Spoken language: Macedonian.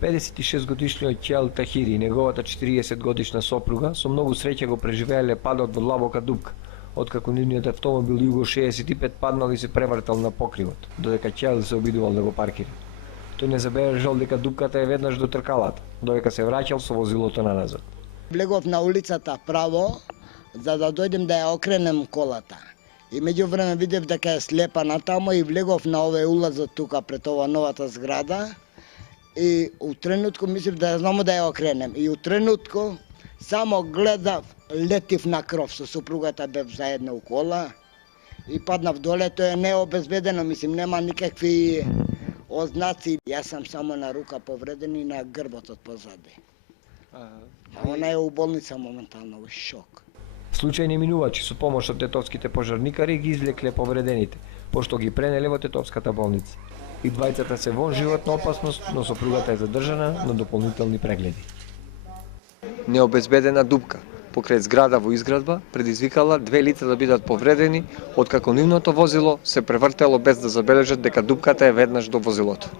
56-годишниот Ќел Тахири и неговата 40-годишна сопруга со многу среќа го преживеале падот во длабока дупка, откако нивниот автомобил Југо 65 паднал и се превртел на покривот, додека Ќел се обидувал да го паркира. Тој не забележал дека дупката е веднаш до тркалата, додека се враќал со возилото наназад. Влегов на улицата право, за да дојдем да ја окренем колата. И меѓувреме видев дека е слепа натамо и влегов на овој улазот тука пред ова новата зграда. И у тренутку мислив да ја знамо да ја окренем. И у тренутку само гледав, летив на кров, со супругата бев заедно у кола и паднав доле, тоа е необезбедено, мислим, нема никакви ознаци. Јас сам само на рука повреден и на грбот позади. А она е у болница моментално, у шок. Случајни минувачи со помош од тетовските пожарникари ги извлекле повредените, пошто ги пренеле во тетовската болница. И двајцата се во животна опасност, но сопругата е задржана на дополнителни прегледи. Необезбедена дупка покрај зграда во изградба предизвикала две лица да бидат повредени, откако нивното возило се превртело без да забележат дека дупката е веднаш до возилото.